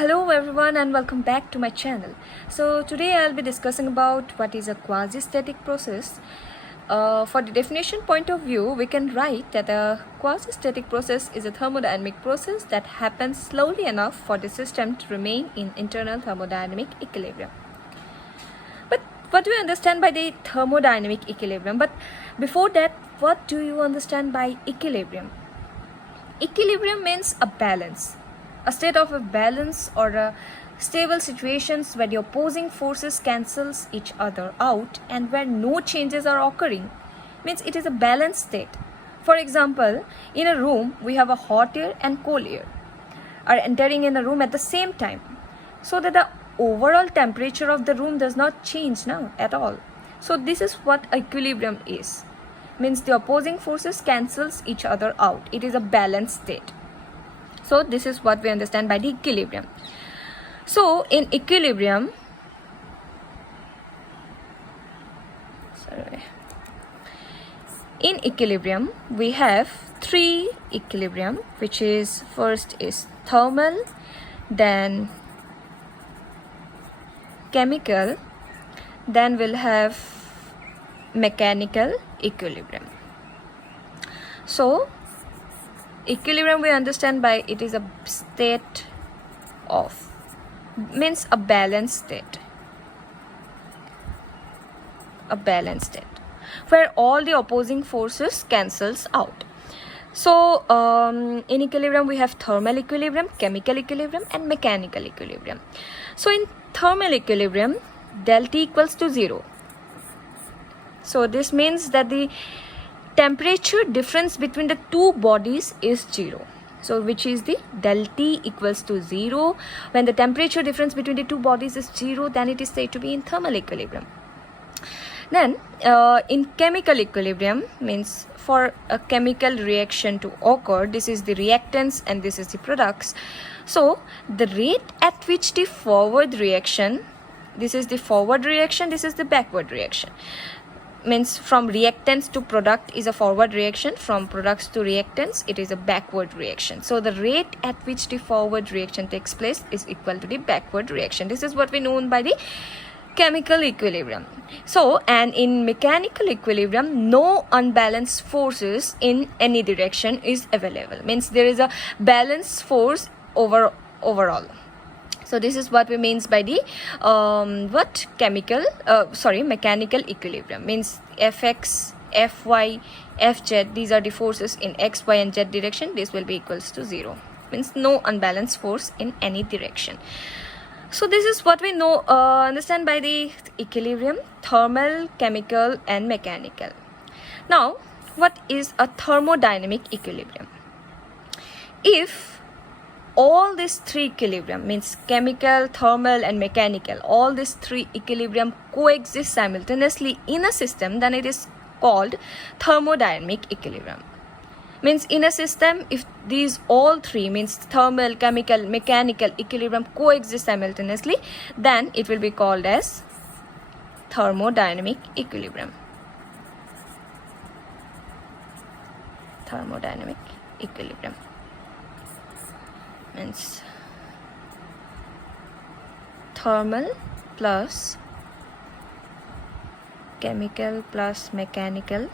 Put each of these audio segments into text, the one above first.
Hello everyone and welcome back to my channel. So today I'll be discussing about what is a quasi-static process. For the definition point of view, we can write that a quasi-static process is a thermodynamic process that happens slowly enough for the system to remain in internal thermodynamic equilibrium. But what do you understand by the thermodynamic equilibrium? But before that, what do you understand by equilibrium? Equilibrium means a balance. A state of a balance or a stable situations where the opposing forces cancels each other out and where no changes are occurring means it is a balanced state. For example, in a room we have a hot air and cold air are entering in a room at the same time, so that the overall temperature of the room does not change now at all. So this is what equilibrium is. Means the opposing forces cancels each other out. It is a balanced state. So this is what we understand by the equilibrium. So in equilibrium, we have three equilibrium, which is first is thermal, then chemical, then we'll have mechanical equilibrium. So equilibrium we understand by it is a state of, means a balanced state, where all the opposing forces cancels out. So in equilibrium we have thermal equilibrium, chemical equilibrium and mechanical equilibrium. So in thermal equilibrium, delta equals to 0. So this means that the temperature difference between the two bodies is 0. So which is the delta equals to 0. When the temperature difference between the two bodies is 0, then it is said to be in thermal equilibrium. Then in chemical equilibrium, means for a chemical reaction to occur, this is the reactants and this is the products. So the rate at which the forward reaction, this is the forward reaction, this is the backward reaction. Means from reactants to product is a forward reaction, from products to reactants it is a backward reaction. So the rate at which the forward reaction takes place is equal to the backward reaction. This is what we know by the chemical equilibrium. So and in mechanical equilibrium, no unbalanced forces in any direction is available. Means there is a balanced force overall. So this is what we means by the mechanical equilibrium. Means Fx, Fy, Fz, these are the forces in x, y and z direction. This will be equals to 0. Means no unbalanced force in any direction. So this is what we know understand by the equilibrium, thermal, chemical and mechanical. Now what is a thermodynamic equilibrium? If all these three equilibrium, means chemical, thermal and mechanical, all these three equilibrium coexist simultaneously in a system, then it is called thermodynamic equilibrium. Means in a system, if these all three, means thermal, chemical, mechanical equilibrium coexist simultaneously, then it will be called as thermodynamic equilibrium. Thermodynamic equilibrium means thermal plus chemical plus mechanical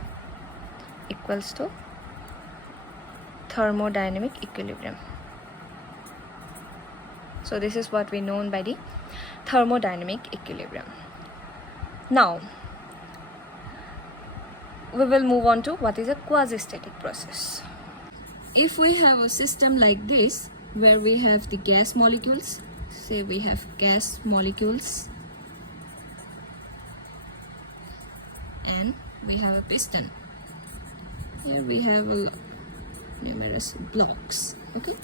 equals to thermodynamic equilibrium. So this is what we know by the thermodynamic equilibrium. Now we will move on to what is a quasi-static process. If we have a system like this, where we have the gas molecules, say we have gas molecules and we have a piston. Here we have numerous blocks. Okay,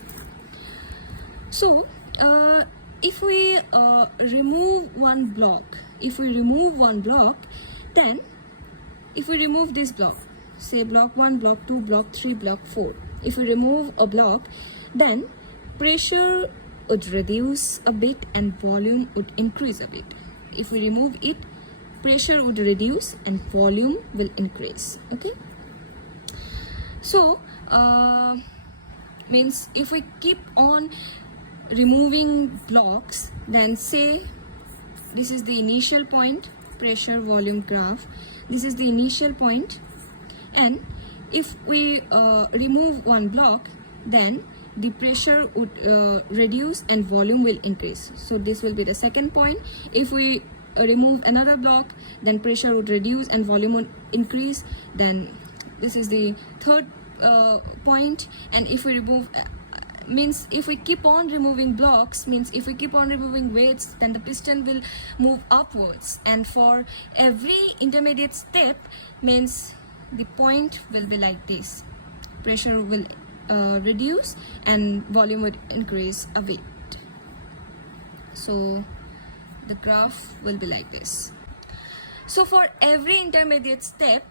so if we remove one block, then if we remove this block, say block 1, block 2, block 3, block 4, if we remove a block, then pressure would reduce a bit and volume would increase a bit. If we remove it, pressure would reduce and volume will increase. Okay, so means if we keep on removing blocks, then say this is the initial point, pressure volume graph. This is the initial point, and if we remove one block, then the pressure would reduce and volume will increase. So this will be the second point. If we remove another block, then pressure would reduce and volume would increase. Then this is the third point. And if we remove means if we keep on removing blocks, means if we keep on removing weights, then the piston will move upwards, and for every intermediate step means the point will be like this. Pressure will reduce and volume would increase a bit. So the graph will be like this. So for every intermediate step,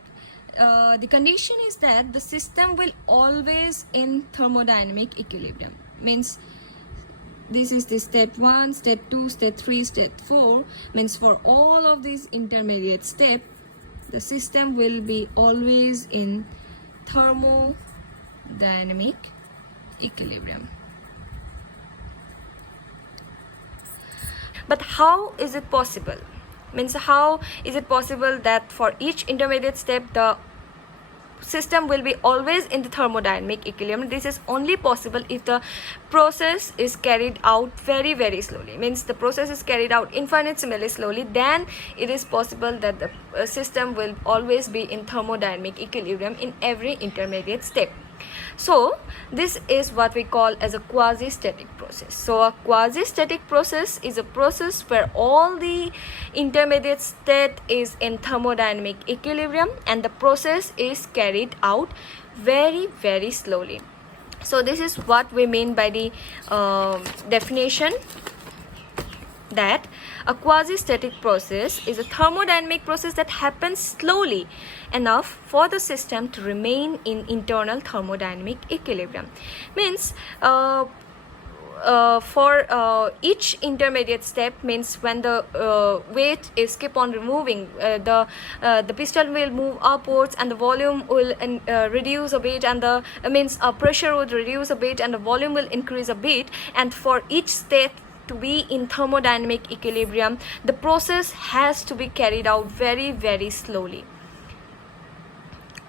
the condition is that the system will always in thermodynamic equilibrium. Means this is the step 1, step 2, step 3, step 4. Means for all of these intermediate steps, the system will be always in thermodynamic equilibrium. But how is it possible? Means how is it possible that for each intermediate step the system will be always in the thermodynamic equilibrium? This is only possible if the process is carried out very, very slowly. Means the process is carried out infinitesimally slowly, then it is possible that the system will always be in thermodynamic equilibrium in every intermediate step. So this is what we call as a quasi-static process. So a quasi-static process is a process where all the intermediate state is in thermodynamic equilibrium and the process is carried out very, very slowly. So this is what we mean by the definition, that a quasi-static process is a thermodynamic process that happens slowly enough for the system to remain in internal thermodynamic equilibrium. Means for each intermediate step, means when the weight is keep on removing, the piston will move upwards and the volume will reduce a bit, and the pressure would reduce a bit and the volume will increase a bit, and for each step to be in thermodynamic equilibrium, the process has to be carried out very, very slowly.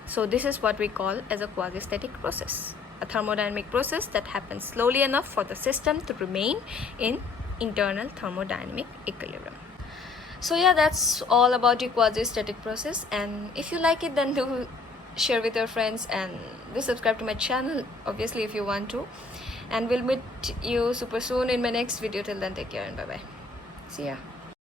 So this is what we call as a quasi-static process, a thermodynamic process that happens slowly enough for the system to remain in internal thermodynamic equilibrium. So yeah, that's all about the quasi-static process, and if you like it, then do share with your friends and do subscribe to my channel, obviously, if you want to. And we'll meet you super soon in my next video. Till then, take care and bye bye. See ya.